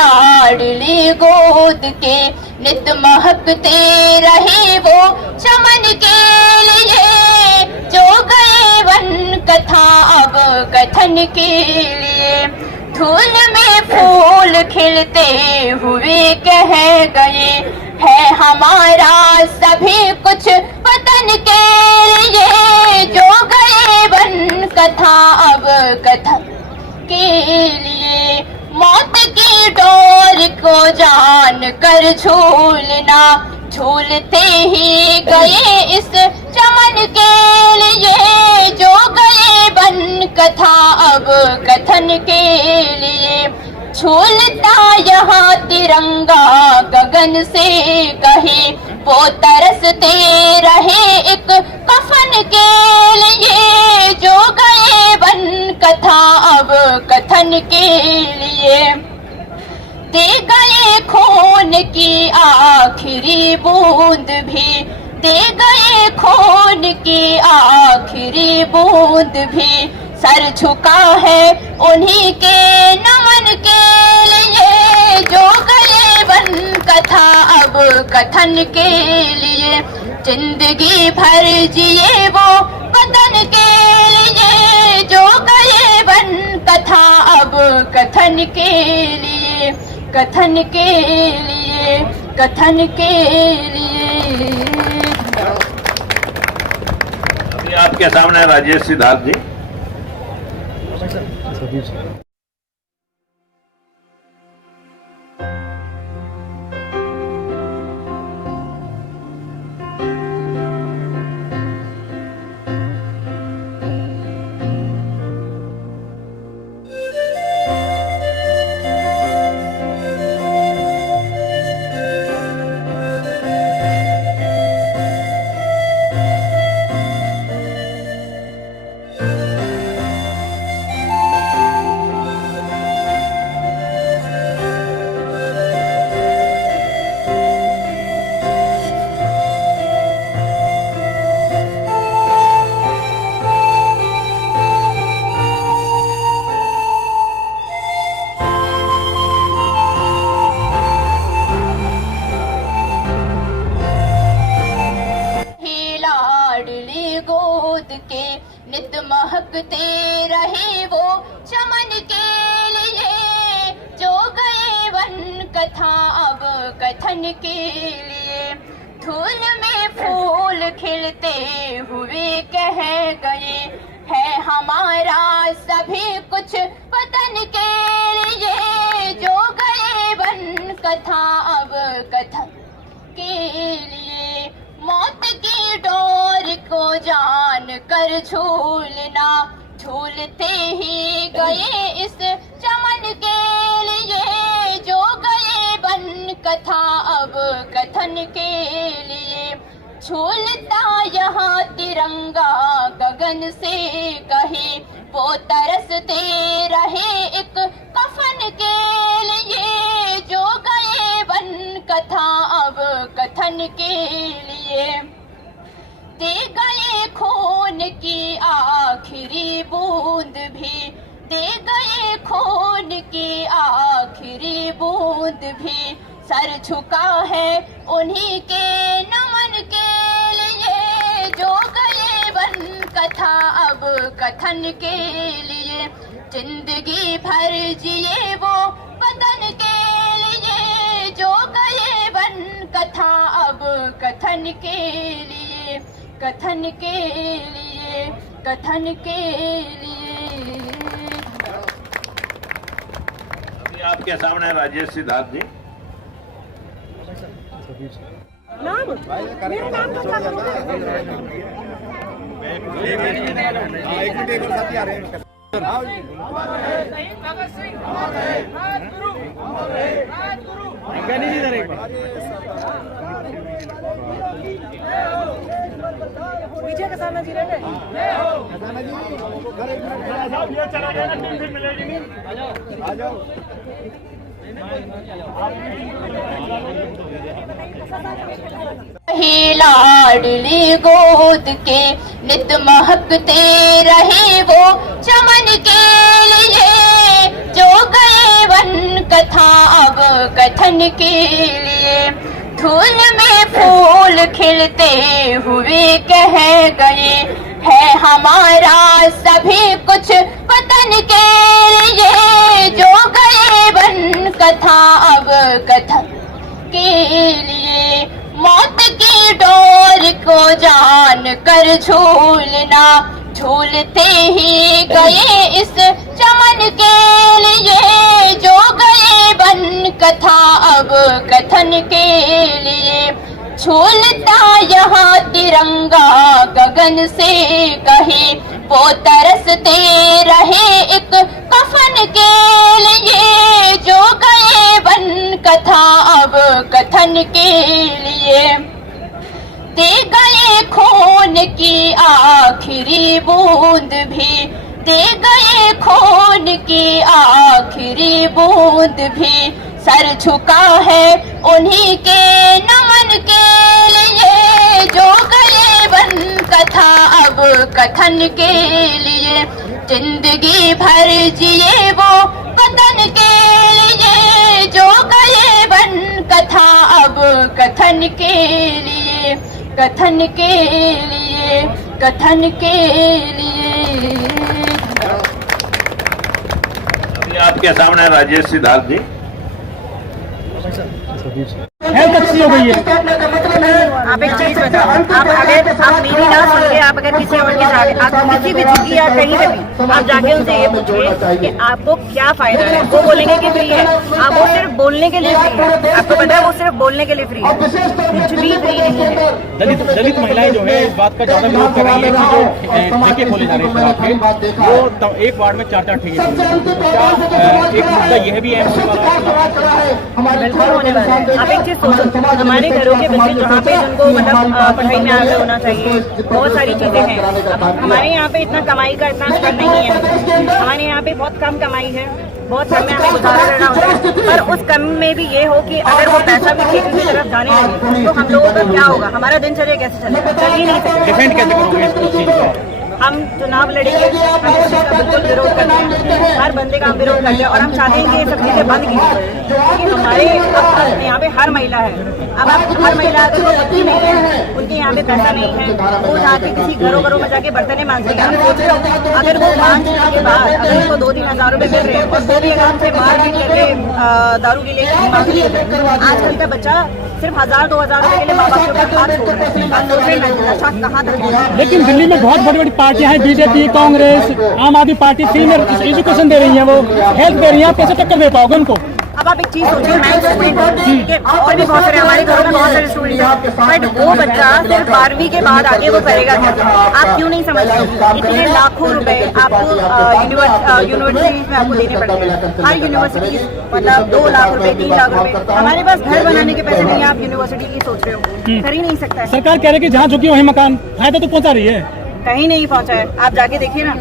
लाडली गोद के नित महकते रहे वो चमन के लिए, जो गए वन कथा अब कथन के लिए। धूल में फूल खिलते हुए कह गए, है हमारा सभी कुछ वतन के लिए, जो गए वन कथा अब कथन के लिए। मौत की डोर को जान कर झूलना, झूलते ही गए इस चमन के लिए, जो गए वन कथा अब कथन के लिए। झूलता यहाँ तिरंगा गगन से कहीं, वो तरसते रहे एक कफन के लिए, जो गए वन कथा अब कथन के लिए। दे गए खून की आखिरी बूंद भी, दे गए खून की आखिरी बूंद भी, सर झुका है उन्हीं के नमन के लिए, जो गए वन कथा अब कथन के लिए। जिंदगी भर जिए वो वतन के लिए, जो गए वन कथा अब कथन के लिए, कथन के लिए, कथन के लिए। अभी आपके सामने राजेश सिद्धार्थ जी। के नित महकते रहे वो चमन के लिए, जो गए वन कथा अब कथन के लिए। धूल में फूल खिलते हुए कह गए, है हमारा सभी कुछ वतन के लिए, जो गए वन कथा अब कथन के लिए। मौत की डोर को जान कर झूलना, झूलते ही गए इस चमन के लिए, जो गए वन कथा अब कथन के लिए। झूलता यहाँ तिरंगा गगन से कहीं, वो तरसते रहे एक कफन के लिए, जो गए वन कथा अब कथन के लिए। दे गए खून की आखिरी बूंद भी, दे गए खून की आखिरी बूंद भी, सर झुका है उन्हीं के नमन के लिए, जो गए वन कथा अब कथन के लिए। जिंदगी भर जिए वो वतन के लिए, जो गए वन कथा अब कथन के लिए, कथन के लिए, कथन के लिए। अभी आपके सामने राजेश सिद्धार्थ जी। नाम मेरा नाम तो पीछे खजाना जी रहे खजाना जी ये चला जाएगा, टीम फिर मिलेगी। आ जाओ ही लाडली गोद के नित महकते रहे वो चमन के लिए, जो गए वन कथा अब कथन के लिए। धूल में फूल खिलते हुए कह गए, है हमारा सभी कुछ वतन के लिए। जो गए बन कथा अब कथन के लिए। मौत की डोर को जान कर झूलना, झूलते ही गए इस चमन के लिए। जो गए बन कथा अब कथन के लिए। झूलता यहाँ तिरंगा गगन से कहीं, वो तरसते रहे एक कफन के लिए। जो गए बन कथा अब कथन के लिए। दे गए खून की आखिरी बूंद भी, दे गए खून की आखिरी बूंद भी। सर झुका है उन्हीं के नमन के लिए। जो गए बन कथा अब कथन के लिए। जिंदगी भर जिए वो वतन के लिए। जो गए बन कथा अब कथन के लिए। कथन के लिए, कथन के लिए। अभी आपके सामने राजेश सिद्धार्थ जी। हेल्थ अच्छी हो गई है। आप एक चीज बताओ, आप अगर आप मेरी ना सुन के आप अगर किसी और के जाके आप किसी भी झुकी या कहीं पे भी आप जाके उनसे ये पूछिए कि आपको क्या फायदा है, वो बोलेंगे कि फ्री है। आप वो सिर्फ बोलने के लिए फ्री है, आपको पता है वो सिर्फ बोलने के लिए फ्री है, कुछ भी फ्री नहीं है। दलित महिलाएं जो है इस बात का ज्यादा विरोध कर रही है कि जो ठेके खोले जा रहे हैं शराब के, वो एक वार्ड में 4-4 ठेके। एक मुद्दा यह भी है बिल्कुल होने वाला है। आप एक चीज सोचो, हमारे घरों के बच्चे जहाँ पे जिनको मतलब पढ़ाई में आगे होना चाहिए, बहुत सारी चीजें हैं। अब हमारे यहाँ पे इतना कमाई का इतना स्तर नहीं है, हमारे यहाँ पे बहुत कम कमाई है, बहुत कम में हमें गुजारा करना होता है। पर उस कम में भी ये हो कि अगर वो पैसा भी खेती की तरफ जाने लगे तो हम लोगों का क्या होगा, हमारा दिनचर्या कैसे चलेगा, चल ही नहीं सकता। डिफेंड कैसे करोगे इस चीज को? हम चुनाव लड़ेंगे, हम इस चीज का बिल्कुल विरोध करते हैं, हर बंदे का हम विरोध करते हैं और हम चाहते हैं कि ये सब चीजें बंद की जाए। क्योंकि हमारे अब यहाँ पे हर महिला है, अब आप हर महिला अगर वो बच्ची नहीं है, उनके यहाँ पे पैसा नहीं है, वो जाके किसी घरों में जाके बर्तने मांगेंगे। आप सोच रहे हो अगर वो मांगने के बाद अगर उनको 2-3 हज़ार रुपए मिल रहे हैं और वो भी अगर हमसे मारपीट करके दारू के लिए मांग लिए, आजकल का बच्चा सिर्फ 1000-2000 रुपए के लिए माँ बाप के ऊपर हाथ छोड़ रहे हैं। अच्छा कहाँ तक? लेकिन दिल्ली में बहुत बड़ी बड़ी पार्टियां हैं, बीजेपी, कांग्रेस, आम आदमी पार्टी, फ्री में एजुकेशन दे रही है, वो हेल्थ दे रही है, आप कैसे टक्कर दे पाओगे उनको? अब आप एक चीज सोचिए, मैं स्टूडेंट हूँ और भी बहुत सारे हमारे घरों में बहुत सारे स्टूडेंट हैं, बट वो बच्चा सिर्फ 12वीं के बाद आगे वो करेगा क्या? आप क्यों नहीं समझ रहे? इतने लाखों रुपए आपको यूनिवर्सिटीज में आपको देने पड़ते हैं। हर यूनिवर्सिटी मतलब 2 लाख रुपए, 3 लाख रुपए। हमारे पास घर बनाने के पैसे नहीं है, आप यूनिवर्सिटी की सोच रहे हो, कर ही नहीं सकता है। सरकार कह रही है कि जहाँ झुकी वहीं मकान, फायदा तो पहुँचा रही है। कहीं नहीं पहुंचा है, आप जाके देखिए ना।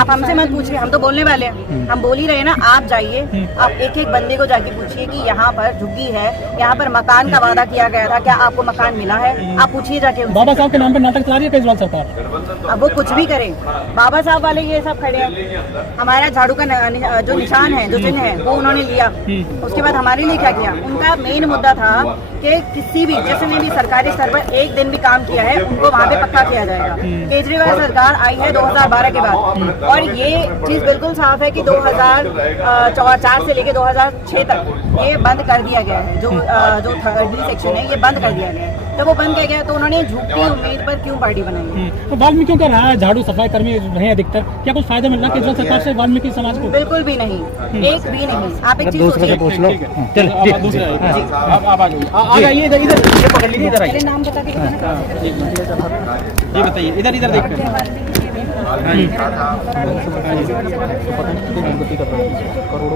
आप हमसे मत पूछिए, हम तो बोलने वाले हैं, हम बोल ही रहे हैं ना। आप जाइए, आप एक बंदे को जाके पूछिए कि यहाँ पर झुग्गी है, यहाँ पर मकान का वादा किया गया था, क्या आपको मकान मिला है? आप पूछिए जाके उनसे। बाबा साहब के नाम पर नाटक चला रही है केजरीवाल सरकार। अब वो कुछ भी करें, बाबा साहब वाले ये सब खड़े हैं, हमारा झाड़ू का जो निशान है, जो चिन्ह है, वो उन्होंने लिया। उसके बाद हमारे लिए क्या किया? उनका मेन मुद्दा था कि किसी भी जिसने भी सरकारी स्तर पर एक दिन भी काम किया है उनको वहाँ पे पक्का किया जाएगा। केजरीवाल सरकार आई है 2012 के बाद और ये चीज बिल्कुल साफ है कि 2004 से लेके 2006 तक ये बंद कर दिया गया है। जो D सेक्शन है ये बंद कर दिया गया है। जब वो बंद किया गया तो उन्होंने झूठी उम्मीद पर क्यों पार्टी बनाई? तो वाल्मीकियों का रहा है, झाड़ू सफाई कर्मी रहे अधिकतर, क्या कुछ फायदा मिल रहा है केजरीवाल सरकार से वाल्मीकि समाज को? बिल्कुल भी नहीं, एक भी नहीं। आप एक चीज सोचिए, ये पकड़ लीजिए, इधर आइए, नाम बता के ये बताइए, इधर देखिए।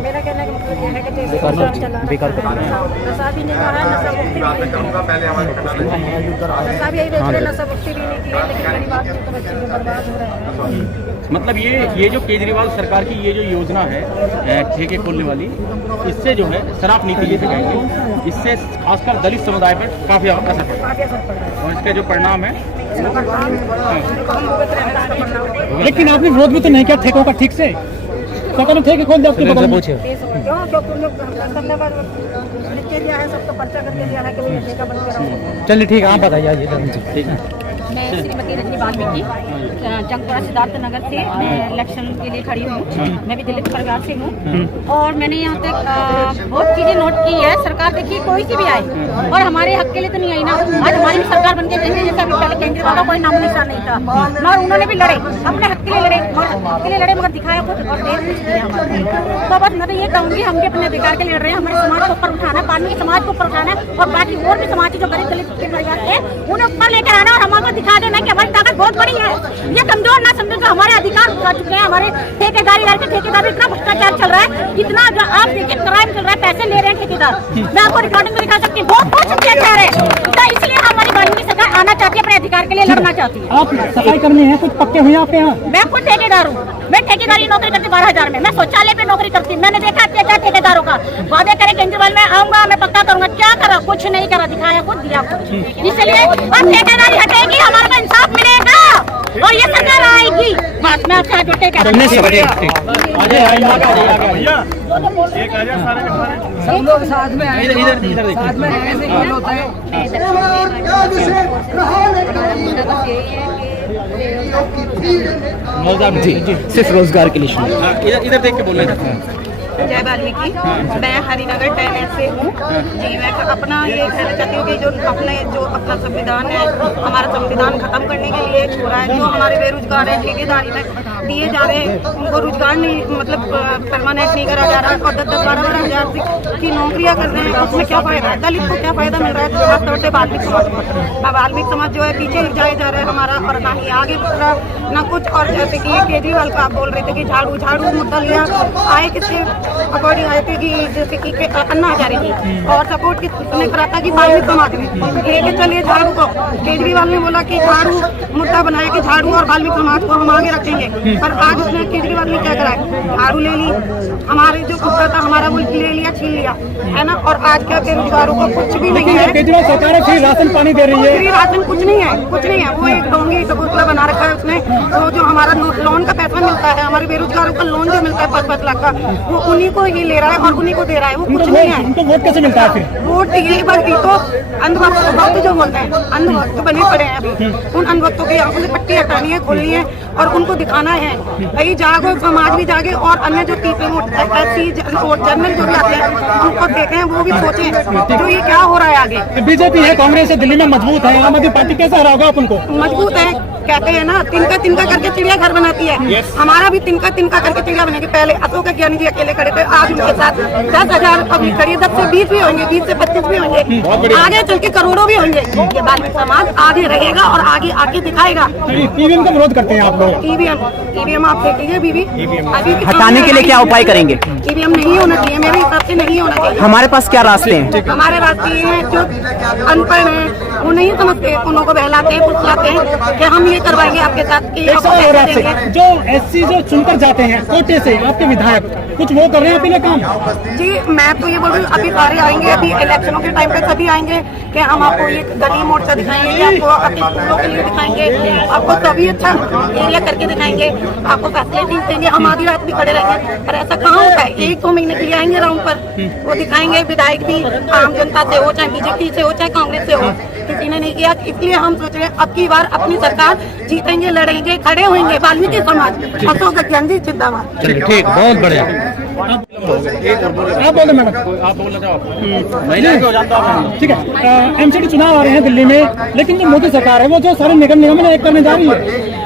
मेरा कहने का मतलब यह है कि बेकार नशा भी नहीं कहा है, नशा मुक्ति नशा भी यही बेच रहे, नशा मुक्ति भी नहीं की है, लेकिन गरीब आदमी के बच्चे भी बर्बाद हो रहे हैं। मतलब ये जो केजरीवाल सरकार की ये जो योजना है ठेके खोलने वाली, इससे जो है शराब नीति लेके जाएंगे, इससे खासकर दलित समुदाय पर काफी असर पड़ता है और इसका जो परिणाम है। लेकिन आपने विरोध भी तो नहीं किया ठेकों का ठीक से, सरकार ठेके खोल दिया आपके बगल में। क्यों? क्योंकि उन लोग हमने लिख के दिया है, सबको पर्चा करके दिया है कि भैया ठेका बंद कराओ। चलिए ठीक है, आप बताइए। ठीक है। मैं श्रीमती रजनी वाल्मीकि जंगपुरा सिद्धार्थ नगर से मैं इलेक्शन के लिए खड़ी हूँ। मैं भी दलित परिवार से हूँ और मैंने यहाँ तक बहुत चीजें नोट की है। सरकार देखिए कोई सी भी आए और हमारे हक के लिए तो नहीं आई ना। आज हमारी भी सरकार बन के देखिए, जैसा अभी पहले केंद्रीय का कोई नाम निशान नहीं था, मगर उन्होंने भी लड़े, अपने हक के लिए लड़े, हक के लिए लड़े, मगर दिखाया कुछ और देश कुछ दिया हमारे। तो बस मैं तो ये कहूँगी, हम भी अपने अधिकार के लिए लड़ रहे हैं। हमारे समाज को ऊपर उठाना है, पानी समाज को ऊपर उठाना है और बाकी और भी समाज जो गरीब दलित के परिवार है उन्हें ऊपर लेकर आना और हमारे दिखा देना कि हमारी ताकत बहुत बड़ी है। ये कमजोर ना समझो, जो हमारे अधिकार खा चुके हैं। हमारे ठेकेदारी ठेकेदार इतना भ्रष्टाचार चल रहा है, इतना आप देखिए क्राइम चल रहा है, पैसे ले रहे हैं ठेकेदार। मैं आपको रिकॉर्डिंग में दिखा सकती हूँ, बहुत अत्याचार है। तो इसलिए हमारी वाल्मीकि सरकार आना चाहती है, अपने अधिकार के लिए लड़ना चाहती है। आप सफाई करनी है, कुछ पक्के हुए आपके यहाँ? मैं खुद ठेकेदार हूँ, मैं ठेकेदारी नौकरी करती 12,000 में। मैं शौचालय पे नौकरी करती हूँ। मैंने देखा अत्याचार ठेकेदारों का। वादे करे केजरीवाल में आऊंगा, मैं पक्का करूंगा, क्या करा? कुछ नहीं करा, दिखाया खुद, दिया खुद। इसलिए अब ठेकेदारी हटेगी, हमारे को इंसाफ मिलेगा और ये सरकार आएगी। बस मैं आपसे जुटे कर सब लोग साथ में आए, इधर साथ में रहने से क्या होता है? जी, सिर्फ रोजगार के लिए। इधर देख के बोल रहे थे। जय वाल्मीकि, मैं हरिनगर टैलेंट से हूँ जी। मैं अपना ये कहना चाहती हूँ कि जो अपना संविधान है, हमारा संविधान खत्म करने के लिए छोड़ा है। जो हमारे बेरोजगार हैं, ठेकेदारी में दिए जा रहे हैं, उनको रोजगार नहीं, मतलब परमानेंट नहीं करा जा रहा है और 10-10, 12-12 हज़ार की नौकरियाँ कर रहे हैं। उसमें क्या फायदा है? दलित को क्या फायदा मिल रहा है? खासतौर से वाल्मीकि समाज को। वाल्मीकि समाज जो है पीछे जाए जा रहा है हमारा, और ना ही आगे बढ़ रहा ना कुछ। और जैसे कि ये केजरीवाल का आप बोल रहे थे कि झाड़ू मुद्दा लिया, आए किसके अकॉर्डिंग आए थे कि जैसे कि अन्ना हजारे की, और सपोर्ट किसने करा था कि वाल्मीकि समाज में लेके चलिए झाड़ू को। केजरीवाल ने बोला कि झाड़ू मुद्दा बनाया कि झाड़ू और वाल्मीकि समाज को हम आगे रखेंगे, पर आज उसने केजरीवाल ने क्या करा है? झाड़ू ले ली, हमारे जो मुद्दा था हमारा वो ले लिया, छीन लिया, है ना। और आज क्या बेरोजगारों को कुछ भी नहीं है। केजरीवाल सरकार फ्री राशन पानी दे रही है, फ्री राशन कुछ नहीं है, कुछ नहीं है। वो एक ढोंगी चबूतरा बना रखा है उसने। तो जो हमारा लोन का पैसा मिलता है, हमारे बेरोजगारों का लोन जो मिलता है 5-5 लाख का, वो उन्हीं को ही ले रहा है और उन्हीं को दे रहा है। वो कुछ नहीं है। उनको वोट कैसे मिलता है फिर? वोट ये बस तो अंधभक्त जो बोलते हैं, अंधभक्त बने पड़े हैं अभी। उन अंधभक्तों की आंखों से पट्टी हटानी है, खोलनी है और उनको दिखाना है भाई जागो, समाज भी जागे। और अन्य जो जनरल जो भी आते हैं उनको देखें, वो भी सोचें जो ये क्या हो रहा है आगे। बीजेपी है, कांग्रेस है, दिल्ली में मजबूत है, आम आदमी पार्टी कैसे हराओगे आप उनको? मजबूत है, कहते हैं ना, तिनका करके चिड़िया घर बनाती है। हमारा भी तिनका करके चिड़िया बनेगी। पहले अशोक ज्ञानी जी अकेले खड़े थे, आज उनके साथ 10,000 पब्लिक खड़ी है। 10 से 20 भी होंगे, 20 से 25 भी होंगे, आगे चल के करोड़ों भी होंगे। ये वाल्मीकि समाज आगे रहेगा और आगे आके दिखाएगा। ईवीएम का विरोध करते हैं आप लोग? ईवीएम आप देखेंगे बीबी अभी हटाने के लिए क्या उपाय करेंगे? ईवीएम नहीं होना चाहिए, मेरे हिसाब से नहीं होना चाहिए। हमारे पास क्या रास्ते हैं? हमारे रास्ते ये हैं, जो अनपढ़ हैं वो नहीं समझते, उन्हों को बहलाते हैं, फुसलाते हैं कि हम ये करवाएंगे आपके साथ कि जो एससी जो चुनकर जाते हैं कोटे से, आपके विधायक कुछ वो कर रहे हैं अपने काम? जी मैं तो ये बोल रही हूँ, अभी सारे आएंगे, अभी इलेक्शनों के टाइम पे सभी आएंगे कि हम आपको ये गली मोर्चा दिखाएंगे, आपको अपने स्कूलों के लिए दिखाएंगे, आपको सभी अच्छा एरिया करके दिखाएंगे, आपको फैसिलिटीज देंगे। हम आधी रात भी खड़े रहेंगे, पर ऐसा कहाँ होता है? 1-2 महीने के लिए आएंगे राउंड पर, वो दिखाएंगे। विधायक भी आम जनता से हो, चाहे बीजेपी से हो, चाहे कांग्रेस से हो, किसी ने नहीं किया। इसलिए हम सोच रहे हैं अब की बार अपनी सरकार जीतेंगे, लड़ेंगे, खड़े होंगे। वाल्मीकि समाज अशोक ज्ञानी जिंदाबाद। चलिए ठीक, बहुत बढ़िया। आप बोले मैडम, आप बोलना चाहो? नहीं जानता हूँ। ठीक है। एमसीडी चुनाव आ रहे हैं दिल्ली में, लेकिन जो मोदी सरकार है वो जो सारे निगम में एक करने जा रही है,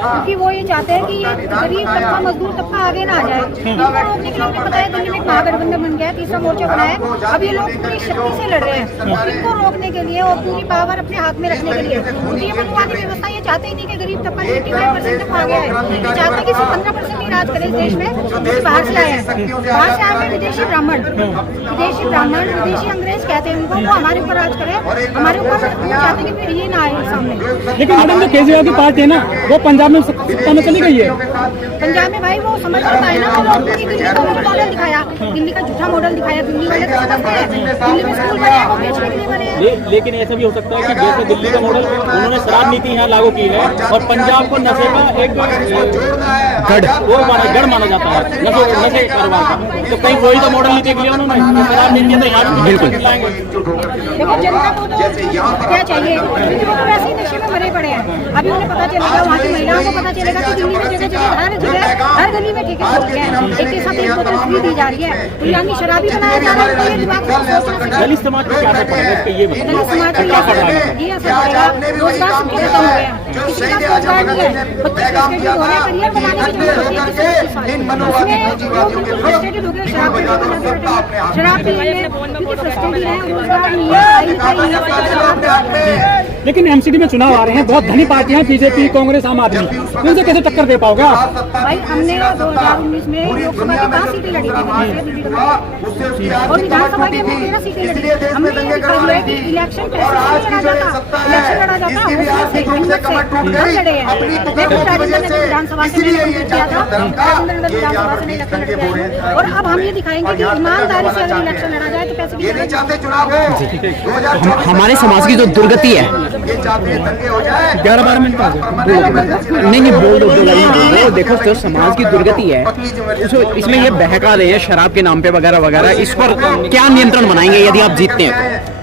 क्योंकि वो ये चाहते हैं कि गरीब तबका, मजदूर तबका आगे ना आ जाए। इनको रोकने के लिए उन्हें पता है दिल्ली में एक महागठबंधन बन गया है, तीसरा मोर्चा बना है। अब ये लोग पूरी शक्ति से लड़ रहे हैं इनको रोकने के लिए और पूरी पावर अपने हाथ में रखने के लिए। उनकी ये मनमानी व्यवस्था ये चाहते ही नहीं कि गरीब तबका 95% तक आगे आए। ये चाहते हैं कि सिर्फ 15% ही राज करे इस देश में, जो बाहर से आए हैं। बाहर से आए विदेशी ब्राह्मण, विदेशी अंग्रेज कहते हैं उनको, वो हमारे ऊपर राज करे, हमारे ऊपर चाहते हैं कि ये ना आए सामने। लेकिन मैडम जो केजरीवाल की पार्टी है ना, वो पंजाब में सत्ता में चली गई है। पंजाब में भाई वो समझ नहीं पाए ना, वो दिल्ली का मॉडल दिखाया, दिल्ली का झूठा मॉडल दिखाया। दिल्ली वाले तो समझते हैं दिल्ली में स्कूल बने हैं, वो बेचने के लिए बने हैं। लेकिन ऐसा भी हो सकता है कि जैसे दिल्ली का मॉडल उन्होंने शराब नीति यहाँ लागू की है और पंजाब को नशे का एक गढ़ माना जाता है, नशे कारोबार का, तो कहीं वही तो मॉडल नहीं देख लिया उन्होंने, शराब नीति तो यहाँ बिल्कुल। देखो जनता को तो क्या चाहिए, क्योंकि वो तो वैसे ही नशे में मरे पड़े हैं। अभी उन्हें पता चलेगा, वहाँ की महिलाओं को पता चलेगा कि दिल्ली में जगह जगह हर गली में ठेके खोल गए हैं, एक के साथ एक बोतल फ्री दी जा रही है, तो यानी शराबी बनाया जा रहा है। तो ये दिमाग से सोचना चाहिए। दलित समाज को क्या असर पड़ेगा इसका, ये बताइए। दलित समाज को ये असर पड़ेगा, रोजगार सबके खत्म हो गया, किसी का रोजगार नहीं है, बच्चे फ्रस्ट्रेटेड हो रहे हैं, करियर बनाने की जरूरत होती है किसी उसमें लोग बिल्कुल फ्रस्ट्रेटेड हो गए, शराब पी लेंगे क्योंकि फ्रस्ट्रेटेड है, रोजगार नहीं है, पढ़ाई लिखाई नहीं है। लेकिन एमसीडी में चुनाव आ रहे हैं, बहुत धनी पार्टियां बीजेपी, कांग्रेस, आम आदमी, उनसे कैसे टक्कर दे पाओगे आप? भाई हमने 2019 में लोकसभा की 5 सीटें लड़ी थी और विधानसभा की हमने 13 सीटें लड़ी। हमने ये दिखा दिया कि इलेक्शन कैसे लड़ा जाता, इलेक्शन लड़ा जाता हौसले से, हिम्मत से हम लड़े हैं। मैं खुद राजेंद्र नगर विधानसभा से मैंने कम्पीट किया था, राजेंद्र नगर विधानसभा से मैं इलेक्शन लड़के आई हूँ, और अब हम ये दिखाएंगे कि ईमानदारी से अगर इलेक्शन लड़ा जाए तो पैसे की जरूरत हमारे समाज की जो दुर्गति है, 11-12 मिनट नहीं बोल दो, देखो जो समाज की दुर्गति है इसमें ये बहका रहे हैं शराब के नाम पे वगैरह वगैरह, इस पर क्या नियंत्रण बनाएंगे यदि आप जीतते हैं?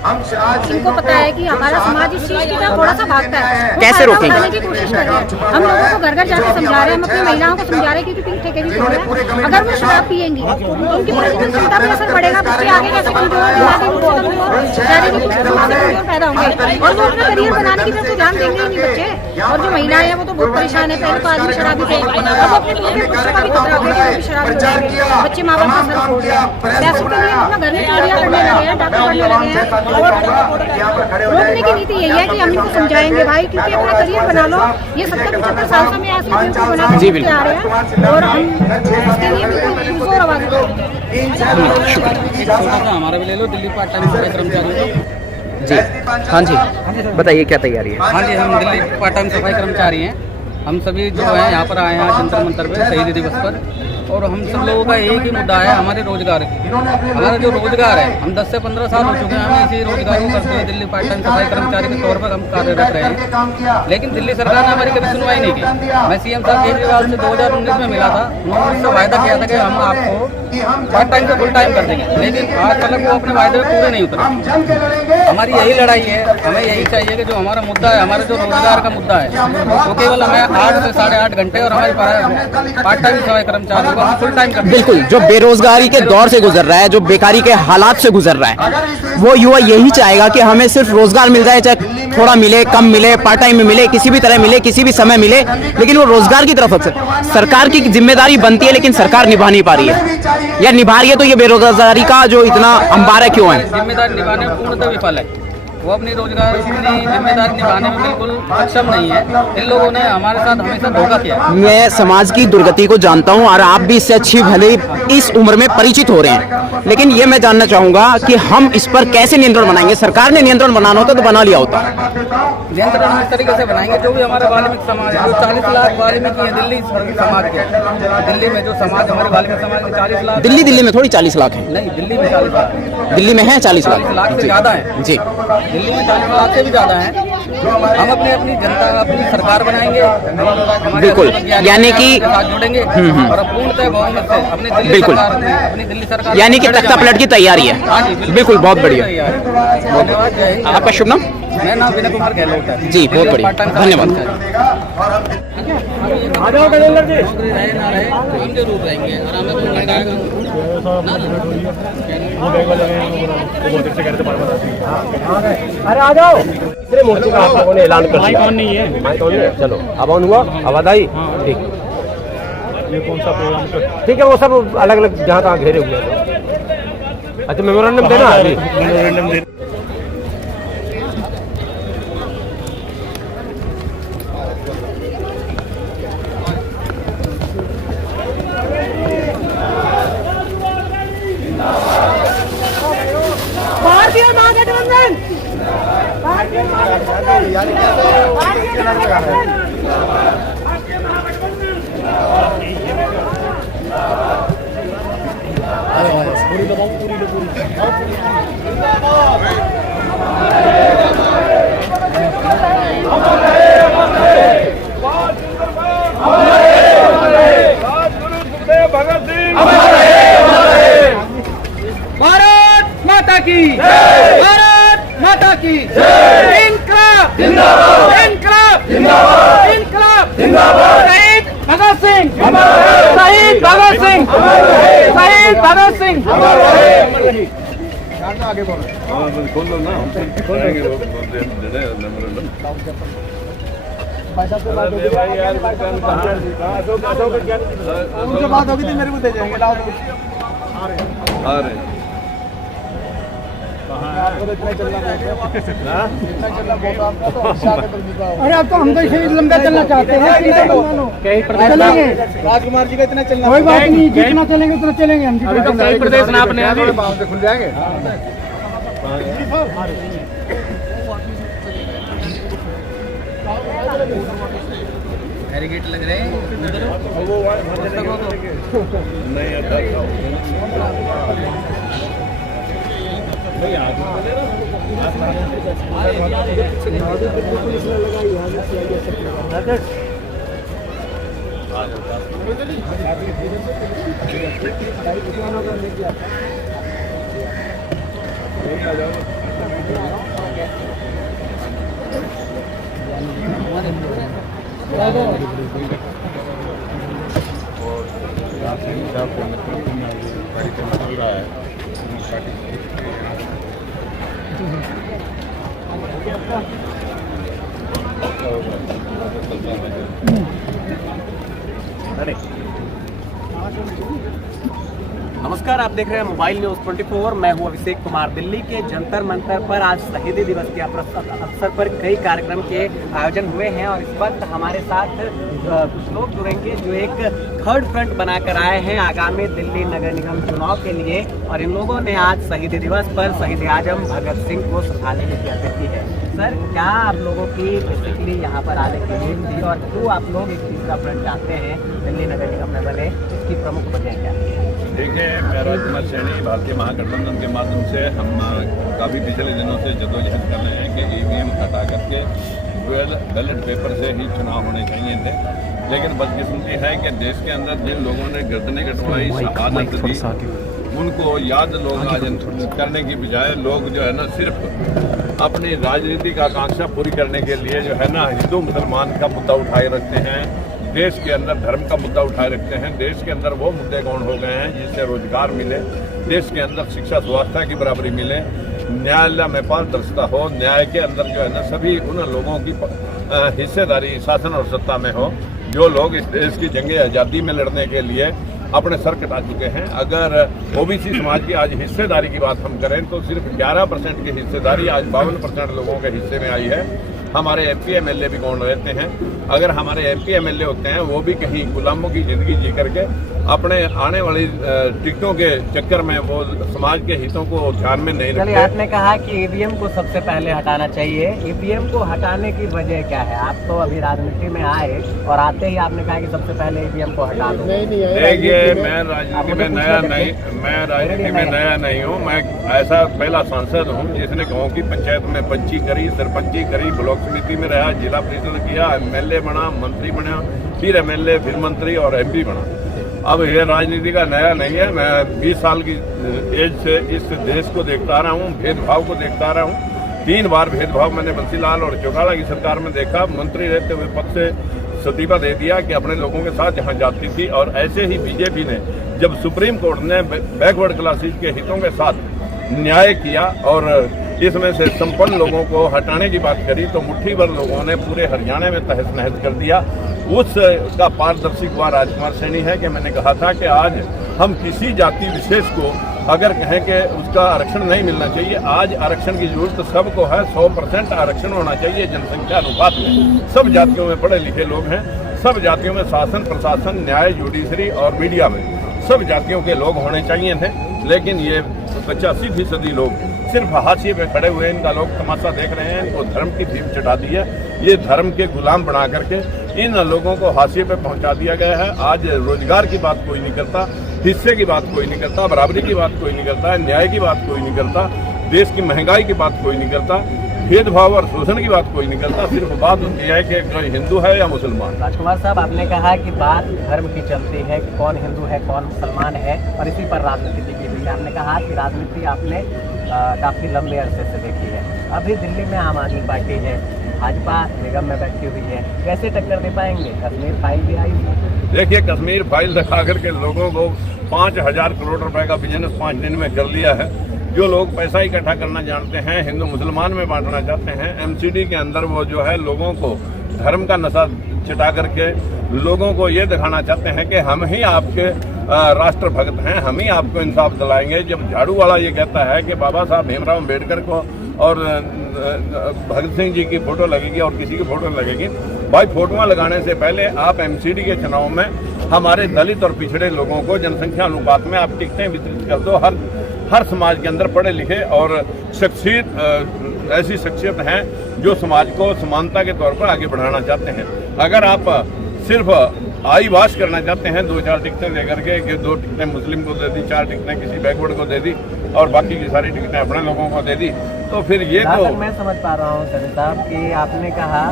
इनको पता है कि हमारा समाज इस चीज की तरफ थोड़ा सा भागता है, वो कैसे फायदा रोकेंगे? उठाने की कोशिश कर रहे हैं। हम लोगों को घर घर जाकर समझा रहे हैं, हम अपनी महिलाओं को समझा रहे हैं क्योंकि पिंक ठेके भी खोल रहे हैं। अगर वो शराब पिएंगी तो उनकी पोजिटिव क्षमता पर असर पड़ेगा, बच्चे आगे कैसे कमजोर, दिमागी रूप से कमजोर, शारीरिक रूप से कमजोर पैदा होंगे और वो अपना करियर बनाने की तरफ तो ध्यान देंगे ही नहीं बच्चे। और जो महिलाएं हैं वो तो बहुत परेशान है, पहले तो आदमी शराबी थे, अब अपने बच्चों का भी खतरा हो गया कि शराबी जाएंगे, बच्चे माँ बाप का सर छोड़ रहे हैं, पैसों के लिए अपना घर में चोरियां करने लगे हैं, डॉक्टर बनने लगे हैं। रोकने की नीति यही है कि हम इनको समझाएंगे भाई, क्योंकि अपना करियर बना लो, ये 70-75 साल से मैं ऐसे बेवकूफ बना के आ रहे हैं और हम इसके लिए बिल्कुल पुरजोर आवाज उठाएंगे। हमारा भी ले लो, दिल्ली पार्ट टाइम कर्मचारी जी हाँ जी, बताइए क्या तैयारी है? हाँ जी, हम दिल्ली पार्ट टाइम सफाई कर्मचारी हैं। हम सभी जो हैं यहाँ पर आए हैं जंतर मंतर पे शहीदी दिवस पर, और हम सब लोगों का एक ही मुद्दा है, हमारे रोजगार। हमारा जो रोजगार है, हम 10 से 15 साल हो चुके हैं, हम इसी रोजगार को करते हैं। दिल्ली पार्ट टाइम सफाई कर्मचारी के तौर पर हम कार्यरत रहे हैं, लेकिन दिल्ली सरकार ने हमारी कभी सुनवाई नहीं की। मैं सीएम साहब केजरीवाल से 2019 में मिला था, उन्होंने मुझसे वायदा किया था कि हम आपको पार्ट टाइम से फुल टाइम कर देंगे, लेकिन आज तक वो अपने वायदे में पूरे नहीं उतरे। हमारी यही लड़ाई है, हमें यही चाहिए कि जो हमारा मुद्दा है, हमारा जो रोजगार का मुद्दा है, वो केवल हमें 8 से 8.5 घंटे और हमारी पार्ट टाइम सफाई कर्मचारियों को हम फुल टाइम कर। बिल्कुल, जो बेरोजगारी के दौर से गुजर रहा है, जो बेकारी के हालात से गुजर रहा है, वो युवा यही चाहेगा कि हमें सिर्फ रोजगार मिल जाए, चाहे थोड़ा मिले, कम मिले, पार्ट टाइम में मिले, किसी भी तरह मिले, किसी भी समय मिले, लेकिन वो रोजगार की तरफ सरकार की जिम्मेदारी बनती है, लेकिन सरकार निभा नहीं पा रही है, या निभा रही है तो ये बेरोजगारी का जो इतना अंबार है क्यों है? जिम्मेदारी निभाने में पूर्णतः विफल है। वो अपनी रोजगार अपनी जिम्मेदारी निभाने में बिल्कुल सक्षम नहीं है। इन लोगों ने हमारे साथ हमेशा धोखा किया। मैं समाज की दुर्गति को जानता हूं और आप भी इससे अच्छी भले इस उम्र में परिचित हो रहे हैं, लेकिन ये मैं जानना चाहूंगा कि हम इस पर कैसे नियंत्रण बनाएंगे? सरकार ने नियंत्रण बनाना होता तो बना लिया होता। नियंत्रण इस तरीके से बनाएंगे, जो भी हमारा वाल्मीकि समाज है, जो 40 लाख वाल्मीकि है दिल्ली समाज के, दिल्ली में जो समाज हमारे वाल्मीकि समाज के 40 लाख, दिल्ली में थोड़ी 40 लाख है, नहीं दिल्ली में 40 लाख, दिल्ली में है 40 लाख से ज्यादा है जी, दिल्ली में 40 लाख से भी ज्यादा है। हम अपनी जनता अपनी सरकार बनाएंगे, बिल्कुल, यानी कि जोड़ेंगे और पूर्णतः बहुमत से अपनी दिल्ली बिल्कुल सरकार, यानी कि तख्ता पलट की तैयारी है। बिल्कुल, बहुत बढ़िया। धन्यवाद। जय हिंद। आपका शुभ नाम? मेरा नाम विनय कुमार गहलोत है जी, बहुत बढ़िया, धन्यवाद। आ जाओ गजेंद्र जी। हम जरूर रहेंगे और हमें कोई लड़ाएगा अरे आ जाओ। तीसरे मोर्चे का आप लोगों ने ऐलान कर दिया। कौन नहीं है? कौन नहीं है? चलो अब ऑन हुआ, आवाज आई। ठीक, ये कौन सा प्रोग्राम? ठीक है, वो सब अलग अलग जहाँ तहाँ घेरे हुए हैं। अच्छा, मेमोरेंडम देना है अभी? मेमोरेंडम दे। भारतीय महागठबंधन, भारतीय महागठबंधन। भारत माता की, भारत माता की, इनकलाब जिंदाबाद, इनकलाब जिंदाबाद, इनकलाब जिंदाबाद। शहीद भगत सिंह, शहीद भगत सिंह, शहीद भगत सिंह। आगे बोलो, खोल लो ना, खोलेंगे वो मेमोरेंडम। उनसे बात होगी तो मेरे को दे जाएंगे। लाओ आ रहे अरे अब तो हम तो इसे लंबा चलना चाहते हैं। चलेंगे राजकुमार जी का इतना चलना, कोई बात नहीं, जितना चलेंगे उतना चलेंगे हम। अभी तो कई प्रदेश ना अपने से खुल जाएंगे। बैरिकेड लग रहे हैं नहीं आता नमस्कार, आप देख रहे हैं मोबाइल न्यूज़ 24। मैं हूं अभिषेक कुमार। दिल्ली के जंतर मंतर पर आज शहीदी दिवस के अवसर पर कई कार्यक्रम के आयोजन हुए हैं और इस वक्त हमारे साथ कुछ लोग जुड़ेंगे जो एक थर्ड फ्रंट बनाकर आए हैं आगामी दिल्ली नगर निगम चुनाव के लिए। और इन लोगों ने आज शहीदी दिवस पर शहीद आजम भगत सिंह को श्रद्धांजलि अर्पित की है। सर, क्या आप लोगों की बेसिकली यहाँ पर आने की नीड थी और क्यों आप लोग एक तीसरा फ्रंट चाहते हैं दिल्ली नगर निगम में बने, इसकी प्रमुख वजह क्या है? देखिए, मैं राजकुमार सैनी भारतीय महागठबंधन के माध्यम से हम काफ़ी पिछले दिनों से जद्दोजहद कर रहे हैं कि ईवीएम हटा करके बैलेट पेपर से ही चुनाव होने चाहिए थे। लेकिन बदकिस्मती है कि देश के अंदर जिन लोगों ने गर्दनें कटवाई, शहादत दी, उनको याद लोग आज करने की बजाय लोग जो है ना सिर्फ अपनी राजनीतिक आकांक्षा पूरी करने के लिए जो है ना हिंदू मुसलमान का मुद्दा उठाए रखते हैं, देश के अंदर धर्म का मुद्दा उठाए रखते हैं। देश के अंदर वो मुद्दे कौन हो गए हैं जिससे रोजगार मिले, देश के अंदर शिक्षा स्वास्थ्य की बराबरी मिले, न्यायालय में पारदर्शिता हो, न्याय के अंदर जो है ना सभी उन लोगों की हिस्सेदारी शासन और सत्ता में हो जो लोग इस देश की जंगे आज़ादी में लड़ने के लिए अपने सर कटा चुके हैं। अगर ओबीसी समाज की आज हिस्सेदारी की बात हम करें तो सिर्फ 11% की हिस्सेदारी आज 52% लोगों के हिस्से में आई है। हमारे एमपी एमएलए भी कौन रहते हैं? अगर हमारे एमपी एमएलए होते हैं वो भी कहीं गुलामों की जिंदगी जी करके अपने आने वाली टिकटों के चक्कर में वो समाज के हितों को ध्यान में नहीं रखते। आपने कहा कि ईवीएम को सबसे पहले हटाना चाहिए, ईवीएम को हटाने की वजह क्या है? आप तो अभी राजनीति में आए और आते ही आपने कहा कि सबसे पहले ईवीएम को हटा दो। देखिए, मैं राजनीति में नया नहीं हूँ। मैं ऐसा पहला सांसद हूँ जिसने गाँव की पंचायत में पंची करी, सरपंची करी, ब्लॉक समिति में रहा, जिला परिषद किया, एमएलए बना, मंत्री बना, फिर एमएलए, फिर मंत्री और एमपी बना। अब ये राजनीति का नया नहीं है। मैं 20 साल की एज से इस देश को देखता रहा हूँ, भेदभाव को देखता रहा हूँ। 3 बार भेदभाव मैंने बंसीलाल और चौटाला की सरकार में देखा। मंत्री रहते हुए पद से इस्तीफा दे दिया कि अपने लोगों के साथ जहाँ जाती थी। और ऐसे ही बीजेपी ने जब सुप्रीम कोर्ट ने बैकवर्ड क्लासेस के हितों के साथ न्याय किया और इसमें से संपन्न लोगों को हटाने की बात करी तो मुट्ठी भर लोगों ने पूरे हरियाणा में तहस नहस कर दिया। उसका पारदर्शी हुआ राजकुमार सैनी है कि मैंने कहा था कि आज हम किसी जाति विशेष को अगर कहें कि उसका आरक्षण नहीं मिलना चाहिए, आज आरक्षण की जरूरत सबको है। 100% आरक्षण होना चाहिए जनसंख्या अनुपात में। सब जातियों में पढ़े लिखे लोग हैं, सब जातियों में शासन प्रशासन न्याय जुडिशरी और मीडिया में सब जातियों के लोग होने चाहिए थे। लेकिन ये 85% लोग सिर्फ हाशिए पे खड़े हुए, इनका लोग तमाशा देख रहे हैं, इनको धर्म की भीम चढ़ा दी है। ये धर्म के गुलाम बना करके इन लोगों को हाशिए पे पहुंचा दिया गया है। आज रोजगार की बात कोई नहीं करता, हिस्से की बात कोई नहीं करता, बराबरी की बात कोई नहीं करता, न्याय की बात कोई नहीं करता, देश की महंगाई की बात कोई नहीं करता, भेदभाव और शोषण की बात कोई नहीं करता। सिर्फ बात होती है कि कोई हिंदू है या मुसलमान। राजकुमार साहब, आपने कहा कि बात धर्म की चलती है कि कौन हिंदू है कौन मुसलमान है, और इसी पर राजनीति टिकी हुई है। आपने कहा कि राजनीति आपने काफ़ी लंबे अरसे से देखी है। अभी दिल्ली में आम आदमी पार्टी है, भाजपा निगम में बैठी हुई है, कैसे टक्कर दे पाएंगे? कश्मीर फाइल भी आई। देखिए, कश्मीर फाइल दिखा करके लोगों को 5,000 करोड़ रुपए का बिजनेस 5 दिन में कर लिया है। जो लोग पैसा इकट्ठा करना जानते हैं, हिंदू मुसलमान में बांटना चाहते हैं, एमसीडी के अंदर वो जो है लोगों को धर्म का नशा चिटा करके लोगों को ये दिखाना चाहते हैं कि हम ही आपके राष्ट्रभक्त हैं, हम ही आपको इंसाफ दिलाएंगे। जब झाड़ू वाला ये कहता है कि बाबा साहब भीमराव अम्बेडकर को और भगत सिंह जी की फोटो लगेगी और किसी की फोटो लगेगी, भाई फोटोआं लगाने से पहले आप एमसीडी के चुनाव में हमारे दलित और पिछड़े लोगों को जनसंख्या अनुपात में आप टिकटें वितरित कर दो। हर समाज के अंदर पढ़े लिखे और ऐसी शख्सियत हैं जो समाज को समानता के तौर पर आगे बढ़ाना चाहते हैं। अगर आप सिर्फ आई वाश करना चाहते हैं, 2-4 टिकटें लेकर के कि 2 टिकटें मुस्लिम को दे दी, 4 टिकटें किसी बैकवर्ड को दे दी और बाकी की सारी टिकटें अपने लोगों को दे दी, तो फिर ये तो मैं समझ पा रहा हूँ सर साहब कि आपने कहा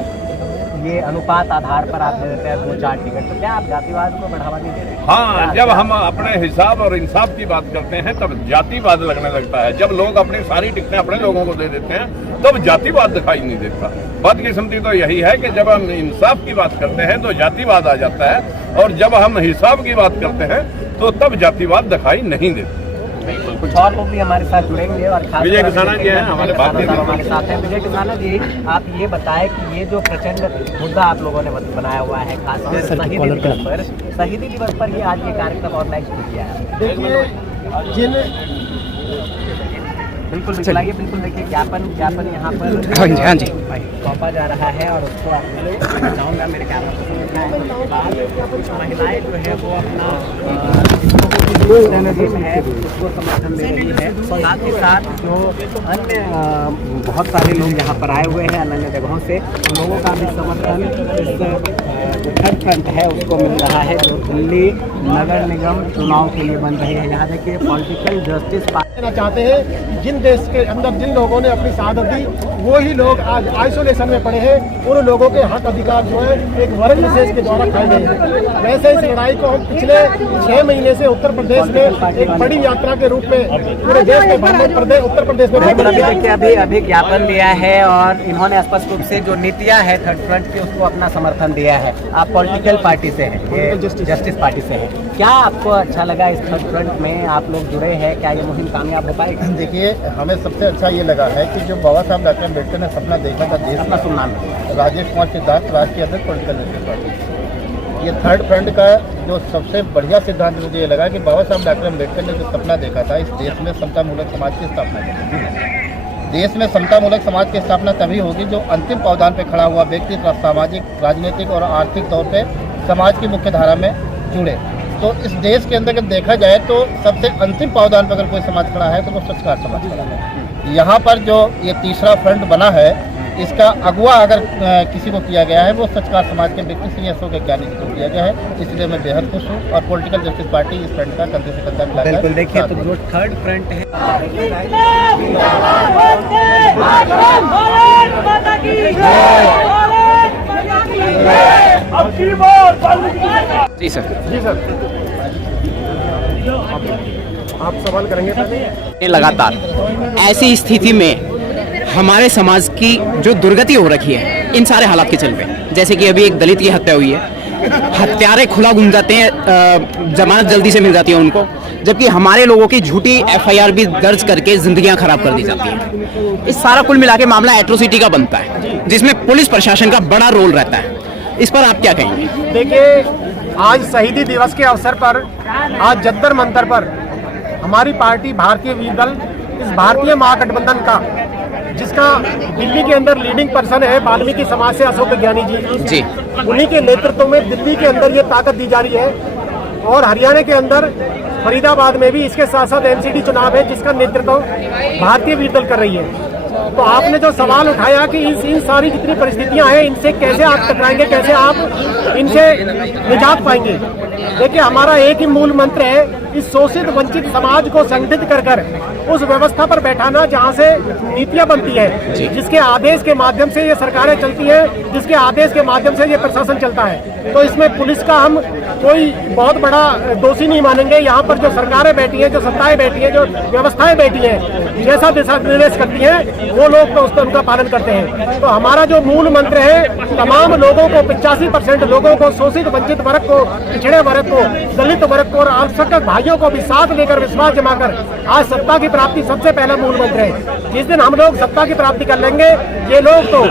ये अनुपात आधार पर आप दे देते हैं 2-4 टिकट, तो क्या आप जातिवाद को बढ़ावा नहीं दे रहे? हाँ, जब हम अपने हिसाब और इंसाफ की बात करते हैं तब जातिवाद लगने लगता है। जब लोग अपनी सारी टिकटें अपने लोगों को दे देते हैं तब जातिवाद दिखाई नहीं देता। बदकिस्मती तो यही है कि जब हम इंसाफ की बात करते हैं तो जातिवाद आ जाता है, और जब हम हिसाब की बात करते हैं तो तब जातिवाद दिखाई नहीं देता। कुछ और लोग भी हमारे साथ जुड़ेंगे और विजय किसाना जी हैं हमारे साथ हैं। विजय किसाना जी, आप ये बताएं कि ये जो प्रचंड मुद्दा आप लोगों ने बनाया हुआ है, खासकर शहीदी दिवस पर ये आज ये कार्यक्रम ऑर्गेनाइज किया है। देखिए, जिन बिल्कुल देखिए ज्ञापन यहाँ पर हाँ जी सौंपा जा रहा है और उसको आपको चाहूँगा मेरे कैमरा कुछ महिलाएं जो है वो अपना है उसको समर्थन दे रही है। साथ ही साथ जो अन्य बहुत सारे लोग यहाँ पर आए हुए हैं अन्य जगहों से, उन लोगों का भी समर्थन इस जो थर्ड फ्रंट है उसको मिल रहा है, जो दिल्ली नगर निगम चुनाव के लिए बन रही है। यहाँ देखिए पॉलिटिकल जस्टिस देना चाहते हैं कि जिन देश के अंदर जिन लोगों ने अपनी शहादत दी वो ही लोग आज आइसोलेशन में पड़े हैं, उन लोगों के हक अधिकार जो है एक वर्ग विशेष के द्वारा खाए गए हैं। वैसे इस लड़ाई को हम पिछले 6 महीने से उत्तर प्रदेश में एक बड़ी यात्रा के रूप में पूरे देश में उत्तर प्रदेश में अभी ज्ञापन दिया है और इन्होंने स्पष्ट रूप से जो नीतियाँ है थर्ड फ्रंट की उसको अपना समर्थन दिया है। आप पॉलिटिकल पार्टी से हैं, ये जस्टिस पार्टी से है, क्या आपको अच्छा लगा इस थर्ड फ्रंट में आप लोग जुड़े हैं? क्या ये मुहिम कामयाब हो पाएगी? देखिए, हमें सबसे अच्छा ये लगा है कि जो बाबा साहब डॉक्टर अम्बेडकर ने सपना देखा था देश अपना सुनना राजेश कुमार सिद्धार्थ राष्ट्रीय अध्यक्ष पॉलिटिकल जस्टिस पार्टी, ये थर्ड फ्रंट का जो सबसे बढ़िया सिद्धांत मुझे ये लगा कि बाबा साहब डॉक्टर अम्बेडकर ने जो सपना देखा था इस देश में समतामूलक समाज की स्थापना की। देश में समतामूलक समाज की स्थापना तभी होगी जो अंतिम पावदान पर खड़ा हुआ व्यक्ति सामाजिक, राजनीतिक और आर्थिक तौर पर समाज की मुख्य धारा में जुड़े। तो इस देश के अंदर अगर देखा जाए तो सबसे अंतिम पावदान पर अगर कोई समाज खड़ा है तो वो स्वच्छकार समाज खड़ा है। यहाँ पर जो ये तीसरा फ्रंट बना है इसका अगुवा अगर किसी को किया गया है वो स्वच्छकार समाज के व्यक्ति सिंह के ज्ञानी जी को किया गया है। इसलिए मैं बेहद खुश हूँ और पॉलिटिकल जस्टिस पार्टी इस फ्रंट का कंधे से कंधा मिलाकर बिल्कुल देखिए तो जो थर्ड फ्रंट है जी सर आप सवाल करेंगे पहले? लगातार ऐसी स्थिति में हमारे समाज की जो दुर्गति हो रखी है इन सारे हालात के चलते, जैसे कि अभी एक दलित की हत्या हुई है, हत्यारे खुला घूम जाते हैं, जमानत जल्दी से मिल जाती है उनको, जबकि हमारे लोगों की झूठी FIR भी दर्ज करके जिंदगियां खराब कर दी जाती हैं। इस सारा कुल मिला के मामला एट्रोसिटी का बनता है जिसमें पुलिस प्रशासन का बड़ा रोल रहता है। इस पर आप क्या कहेंगे? देखिए, आज शहीदी दिवस के अवसर पर आज जंतर मंतर पर हमारी पार्टी भारतीय वीर दल इस भारतीय महागठबंधन का जिसका दिल्ली के अंदर लीडिंग पर्सन है वाल्मीकि समाज से अशोक ज्ञानी जी, उन्हीं के नेतृत्व में दिल्ली के अंदर ये ताकत दी जा रही है और हरियाणा के अंदर फरीदाबाद में भी इसके साथ साथ एमसीडी चुनाव है जिसका नेतृत्व भारतीय विरोधी दल कर रही है। तो आपने जो सवाल उठाया कि इन सारी जितनी परिस्थितियां हैं इनसे कैसे आप टकराएंगे, कैसे आप इनसे निजात पाएंगे। देखिए, हमारा एक ही मूल मंत्र है, इस शोषित वंचित समाज को संगठित कर उस व्यवस्था पर बैठाना जहां से नीतियां बनती है, जिसके आदेश के माध्यम से ये सरकारें चलती हैं, जिसके आदेश के माध्यम से ये प्रशासन चलता है। तो इसमें पुलिस का हम कोई बहुत बड़ा दोषी नहीं मानेंगे। यहाँ पर जो सरकारें बैठी हैं, जो सत्ताएं बैठी हैं, जो व्यवस्थाएं बैठी हैं, जैसा दिशा निर्देश करती हैं वो लोग तो उसका उनका पालन करते हैं। तो हमारा जो मूल मंत्र है, तमाम लोगों को 85% लोगों को, शोषित वंचित वर्ग को, पिछड़े वर्ग को, दलित वर्ग को और अल्पसंख्यक भाइयों को भी साथ लेकर विश्वास जमाकर आज सत्ता की प्राप्ति सबसे पहला मूल मंत्र है। जिस दिन हम लोग सत्ता की प्राप्ति कर लेंगे, ये लोग तो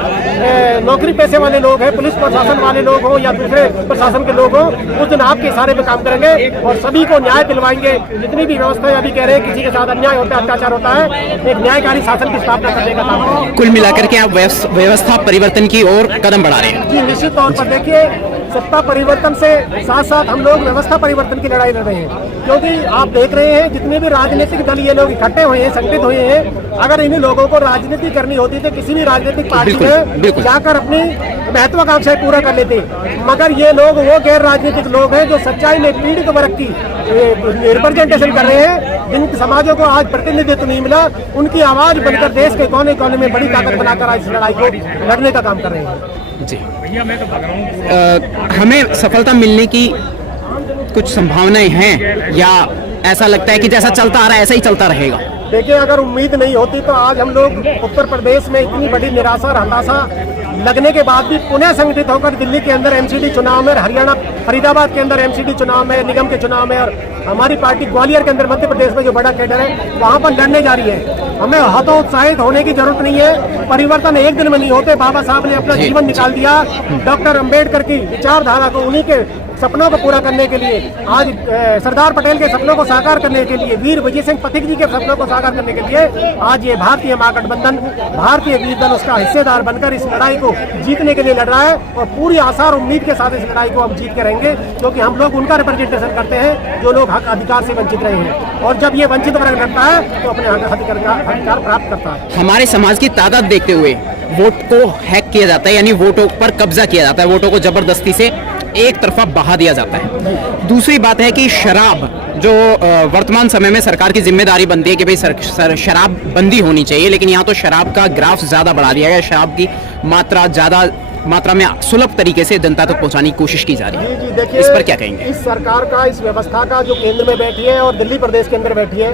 नौकरी पैसे वाले लोग हैं, पुलिस प्रशासन वाले लोग हो या दूसरे प्रशासन के लोग हो, उस दिन आपके इशारे पे काम करेंगे और सभी को न्याय दिलवाएंगे। जितनी भी व्यवस्था अभी कह रहे हैं किसी के साथ अन्याय होता है, अत्याचार होता है, एक न्यायकारी शासन की स्थापना करने का काम है। कुल मिलाकर के आप व्यवस्था परिवर्तन की ओर कदम बढ़ा रहे हैं। जी, निश्चित तौर पर देखिए, सत्ता परिवर्तन से साथ साथ हम लोग व्यवस्था परिवर्तन की लड़ाई लड़ रहे हैं, क्योंकि आप देख रहे हैं जितने भी राजनीतिक दल ये लोग इकट्ठे हुए हैं, संगठित हुए हैं, अगर इन लोगों को राजनीति करनी होती तो किसी भी राजनीतिक पार्टी में जाकर अपनी महत्वाकांक्षाएं पूरा कर लेते। मगर ये लोग वो गैर राजनीतिक लोग हैं जो सच्चाई में पीड़ित वर्ग की रिप्रेजेंटेशन कर रहे हैं, जिन समाजों को आज प्रतिनिधित्व नहीं मिला, उनकी आवाज बनकर देश के कोने कोने में बड़ी ताकत बनाकर आज इस लड़ाई को लड़ने का काम कर रहे हैं। जी, हमें सफलता मिलने की कुछ संभावनाएं हैं या ऐसा लगता है कि जैसा चलता आ रहा है ऐसा ही चलता रहेगा? देखिए, अगर उम्मीद नहीं होती तो आज हम लोग उत्तर प्रदेश में इतनी बड़ी निराशा और हताशा लगने के बाद भी पुनः संगठित होकर दिल्ली के अंदर एमसीडी चुनाव में, हरियाणा फरीदाबाद के अंदर एमसीडी चुनाव में, निगम के चुनाव में, और हमारी पार्टी ग्वालियर के अंदर मध्य प्रदेश में जो बड़ा कैडर है वहाँ पर लड़ने जा रही है। हमें हतोत्साहित होने की जरूरत नहीं है। परिवर्तन एक दिन में नहीं होते। बाबा साहब ने अपना जीवन निकाल दिया डॉक्टर अम्बेडकर की विचारधारा को, उन्हीं के सपनों को पूरा करने के लिए, आज सरदार पटेल के सपनों को साकार करने के लिए, वीर विजय सिंह पथिक जी के सपनों को साकार करने के लिए आज ये भारतीय महागठबंधन, भारतीय विरोधी दल उसका हिस्सेदार बनकर इस लड़ाई को जीतने के लिए लड़ रहा है और पूरी आशा और उम्मीद के साथ इस लड़ाई को हम जीत के रहेंगे, क्योंकि हम लोग उनका रिप्रेजेंटेशन करते हैं जो लोग हक अधिकार से वंचित रहे हैं। और जब ये वंचित वर्ग लड़ता है तो अपने अधिकार प्राप्त करता है। हमारे समाज की तादाद देखते हुए वोट को हैक किया जाता है, यानी वोटों पर कब्जा किया जाता है, वोटों को जबरदस्ती से एक तरफा बहा दिया जाता है। दूसरी बात है कि शराब जो वर्तमान समय में सरकार की जिम्मेदारी बनती है कि भाई शराब बंदी होनी चाहिए, लेकिन यहाँ तो शराब का ग्राफ ज्यादा बढ़ा दिया गया, शराब की मात्रा ज्यादा मात्रा में सुलभ तरीके से जनता तक पहुंचाने की कोशिश की जा रही है। जी, देखिए, इस पर क्या कहेंगे? इस सरकार का, इस व्यवस्था का जो केंद्र में बैठी है और दिल्ली प्रदेश के अंदर बैठी है,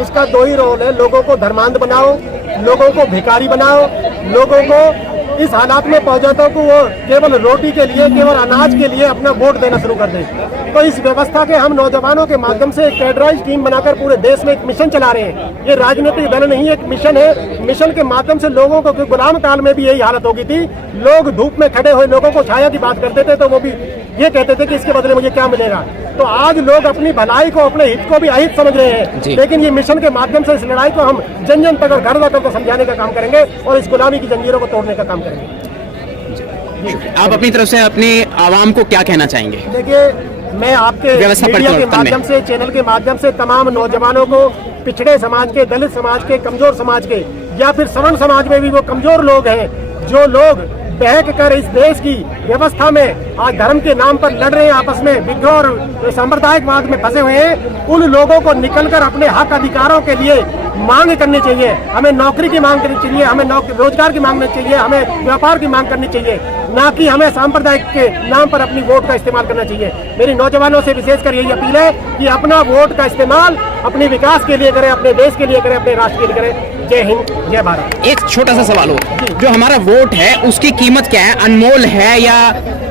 इसका दो ही रोल है। लोगों को धर्मांध बनाओ, लोगों को भिखारी बनाओ, लोगों को इस हालात में पहुंचाता को वो केवल रोटी के लिए, केवल अनाज के लिए अपना वोट देना शुरू कर दें। तो इस व्यवस्था के हम नौजवानों के माध्यम से एक कैडराइज टीम बनाकर पूरे देश में एक मिशन चला रहे हैं। ये राजनीतिक दल नहीं, एक मिशन है। मिशन के माध्यम से लोगों को, गुलाम काल में भी यही हालत हो गई थी, लोग धूप में खड़े हुए लोगों को छाया की बात करते थे तो वो भी ये कहते थे कि इसके बदले मुझे क्या मिलेगा। तो आज लोग अपनी भलाई को, अपने हित को भी अहित समझ रहे हैं, लेकिन ये मिशन के माध्यम से इस लड़ाई को हम जन जन तक और घर घर तक समझाने का काम करेंगे और इस गुलामी की जंजीरों को तोड़ने का काम करेंगे। आप अपनी तरफ से अपने आवाम को क्या कहना चाहेंगे? देखिए, मैं आपके मीडिया के माध्यम से, चैनल के माध्यम से तमाम नौजवानों को, पिछड़े समाज के, दलित समाज के, कमजोर समाज के या फिर सवर्ण समाज में भी वो कमजोर लोग हैं जो लोग बहक कर इस देश की व्यवस्था में आज धर्म के नाम पर लड़ रहे हैं, आपस में विद्रोह और सांप्रदायिकवाद में फंसे हुए हैं, उन लोगों को निकलकर अपने हक अधिकारों के लिए मांग करनी चाहिए। हमें नौकरी की मांग करनी चाहिए, हमें रोजगार की मांग करनी चाहिए, हमें व्यापार की मांग करनी चाहिए, ना कि हमें सांप्रदायिक के नाम पर अपनी वोट का इस्तेमाल करना चाहिए। मेरी नौजवानों से विशेषकर यही अपील है कि अपना वोट का इस्तेमाल अपने विकास के लिए करें, अपने देश के लिए करें, अपने राष्ट्र के लिए करें। जय हिंद, जय भारत। एक छोटा सा सवाल हो, जो हमारा वोट है उसकी कीमत क्या है? अनमोल है या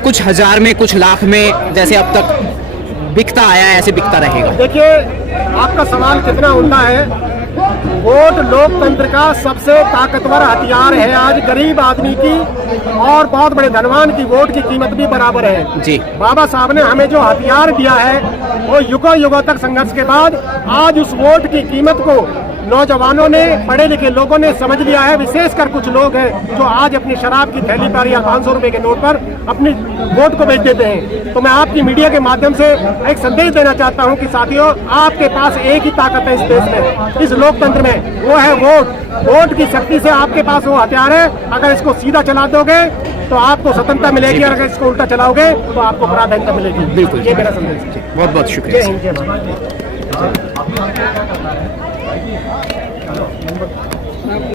कुछ हजार में, कुछ लाख में जैसे अब तक बिकता आया है ऐसे बिकता रहेगा? देखिए, आपका सवाल कितना उम्दा है। वोट लोकतंत्र का सबसे ताकतवर हथियार है। आज गरीब आदमी की और बहुत बड़े धनवान की वोट की कीमत भी बराबर है जी। बाबा साहब ने हमें जो हथियार दिया है वो युगों युगों तक संघर्ष के बाद आज उस वोट की कीमत को नौजवानों ने, पढ़े लिखे लोगों ने समझ लिया है, विशेषकर कुछ लोग हैं जो आज अपनी शराब की थैली पर या 500 रुपए के नोट पर अपनी वोट को बेच देते हैं। तो मैं आपकी मीडिया के माध्यम से एक संदेश देना चाहता हूं कि साथियों, आपके पास एक ही ताकत है इस देश में, इस लोकतंत्र में, वो है वोट। वोट की शक्ति से आपके पास वो हथियार है। अगर इसको सीधा चला दोगे तो आपको स्वतंत्रता मिलेगी, और अगर इसको उल्टा चलाओगे तो आपको पराधीनता मिलेगी। बिल्कुल, ये मेरा संदेश है। बहुत बहुत शुक्रिया। जय हिंद, जय भारत।